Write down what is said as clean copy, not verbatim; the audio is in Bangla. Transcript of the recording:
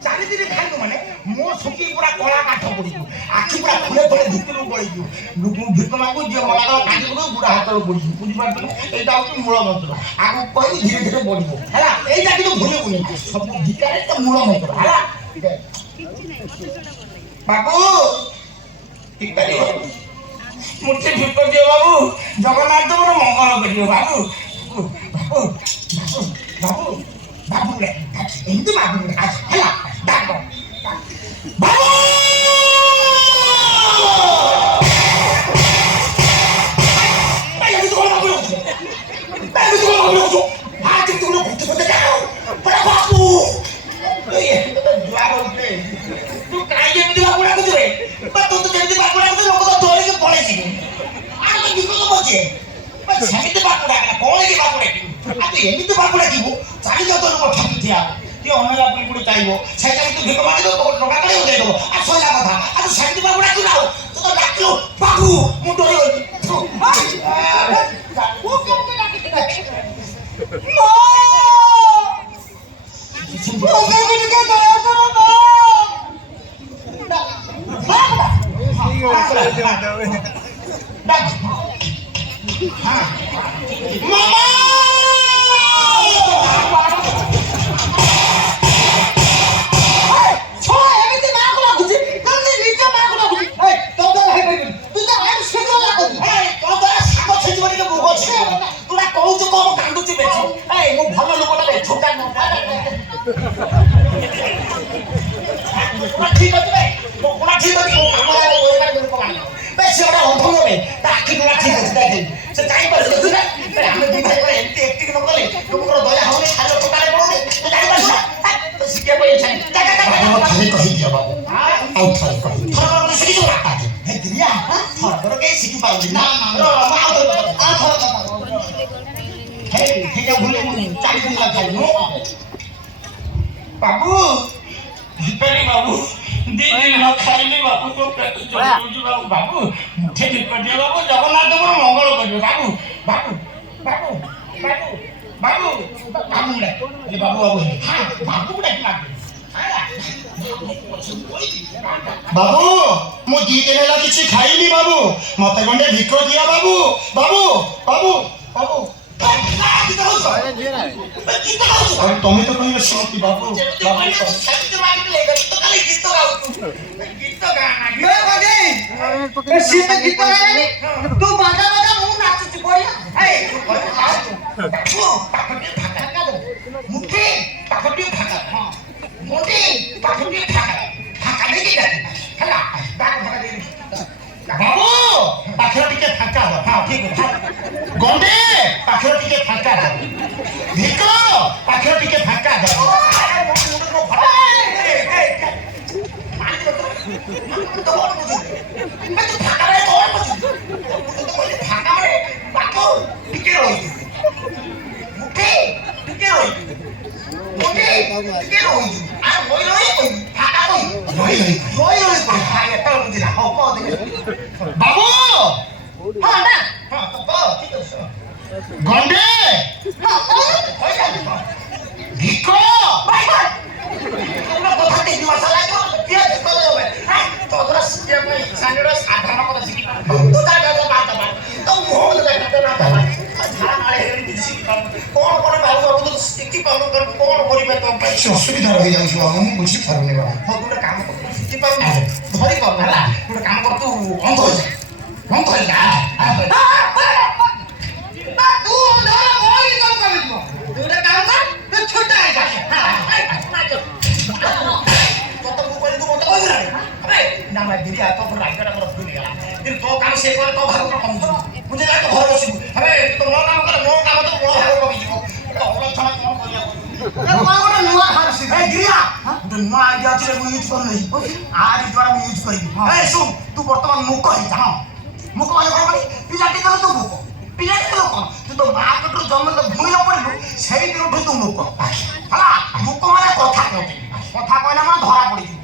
ଚାରିଦିନ ଖାଇଲୁ ମାନେ ମୋ ଶୁଖି ପୁରା କଳା କାଠ ପଡ଼ିଯିବ ଆଖି ପୁରା ଫୁଲେ ଫୁଲେ ଭିତରକୁ ପଳେଇଯିବ ଭିକ ମାଗୁ ଯିଏ ମଲାର କାଟିବୁ ବୁଢ଼ା ହାତରୁ ପଡ଼ିଯିବ ବୁଝିପାରୁଛୁ ଏଇଟା ହେଉଛି ମୂଳ ମନ୍ତ୍ର ଆଗକୁ କହିବି ଧୀରେ ଧୀରେ ବଢ଼ିବ ହେଲା ଏଇଟା କିନ୍ତୁ ଭୁଲିବୁନି ସବୁ ଗୀତାରେ ତ ମୂଳ ମନ୍ତ୍ର ହେଲା ବାବୁ ମୁଠି ଭିକ ଦିଅ ବାବୁ ଜଗନ୍ନାଥ ମୋର ମଙ୍ଗଳ କରିବ ବାବୁ ବାବୁ ବାବୁ ବାବୁ ଏମିତି ବାବୁ ହେଲା ଡାକ ବାବୁ ତୁ କାହିଁକି ଏମିତି ବାବୁ ଡାକୁଛୁ ବା ତୁ ତ ଯେମିତି ବାବୁ ଡାକୁଛୁ ଲୋକ ତ ଧରିକି ପଳେଇଯିବେ ଆଉ ତ ବିପଦ ପଛେ ସେମିତି ବାବୁ ଡାକନା କଣ କି ବାବୁ ଡାକିବୁ ଆଉ ତୁ ଏମିତି ବାବୁ ଡାକିବୁ ଚାଲିଯାଉ ତ ଲୋକ ଠାକୁ ଠିଆ କିଏ ଅନ୍ୟ ପିପୁଡ଼ି ଚାହିଁବ ସେଇଟା ତୁ ଭିକ ମାଗିଦେବ ଟଙ୍କା କାଢ଼ି ଉଠେଇଦେବ ଆଉ ସଇଲା କଥା ଆଉ ତୁ ସେମିତି ବାବୁ ଡାକିବୁ ଆଉ ତୁ ତ ଡାକିଲୁ ବାବୁ ମୁଁ ଡରିଗଲି बाबू भिखारी बाबू दिन न खाइले बाबू को पेट चलुछु बाबू बाबू मुठे भिखारी बाबू जगन्नाथ मोर मंगल करियो बाबू बाबू बाबू बाबू बाबू बाबू ले बाबू बाबू हां बाबू डाक बाबू मु दी दिन ला किछि खाइनी बाबू मते गंडे भिख दिया बाबू बाबू बाबू बाबू তুমি তো কইলে শান্তি বাবু বাবু শান্তি মাগিলে তো খালি গীত গাও গীত গানা রে বাজে এ শীত গীত গানি তুই বাজা বাজা মু নাচুছি বড়িয়া এই বাবু পাপটি ফাকা দে মুঠি পাপটি ফাকা হ্যাঁ মুঠি পাপটি ফাকা ফাকা দেখি যা হলা ডাক ফাকা দে বাবু পাখরা টিকে ফাকা দাও হ্যাঁ ঠিক আছে গন্ডে পাখরা টিকে ফাকা দাও ভিক পাখরা টিকে ফাকা দাও বাবু গন্ডে ভিক কথা তিন মাস লাগবে তোরা সাধারণ কথা শিখি তো তার বাদ তো মোহন কোন কোন বাবু বাবু তো শিখি পালন কর কোন করিবে তো অসুবিধা রহি যাଉଛି বাবু ମୁଁ ବୁଝି ପାରୁନି ବାବା ହଉ ଗୋଟେ କାମ କର ଶିଖି ପାରୁନି ଧରି କର ହେଲା ଗୋଟେ କାମ କର ତୁ ଅନ୍ଧ ହେଇଯା ତୁ ଅନ୍ଧ ହୋଇ କଣ କରିବ ତୁ ଗୋଟେ କାମ କର ତୁ ଛୋଟ ହେଇଯା কত করে তু মত কইরা আরে না মা দিদি আ তো রাইগড়া করে ভুল গেলা কিন্তু তো কাম সে করে তো ভালো কম বুঝু বুঝে যা তো ঘর বসিবু আরে তো মো কাম করে মো কাম তো মো ভালো কমি যাব তো ওরা ছাড়া কোন করিয়া মা করে নুয়া খার সে এই গিরিয়া তো নুয়া আইডিয়া আছে মু ইউজ করলি আজ দ্বারা মু ইউজ করিবি এই শুন তু বর্তমান মুখ কই যা মুখ মানে কোন পিলাটি গেল তো মুখ পিলাটি গেল কোন তু তো মা কটর জন্ম তো ভুইল পড়লু সেই দিন উঠু তু মুখ হলা মুখ মানে কথা কইলা মানে ধরা পড়ি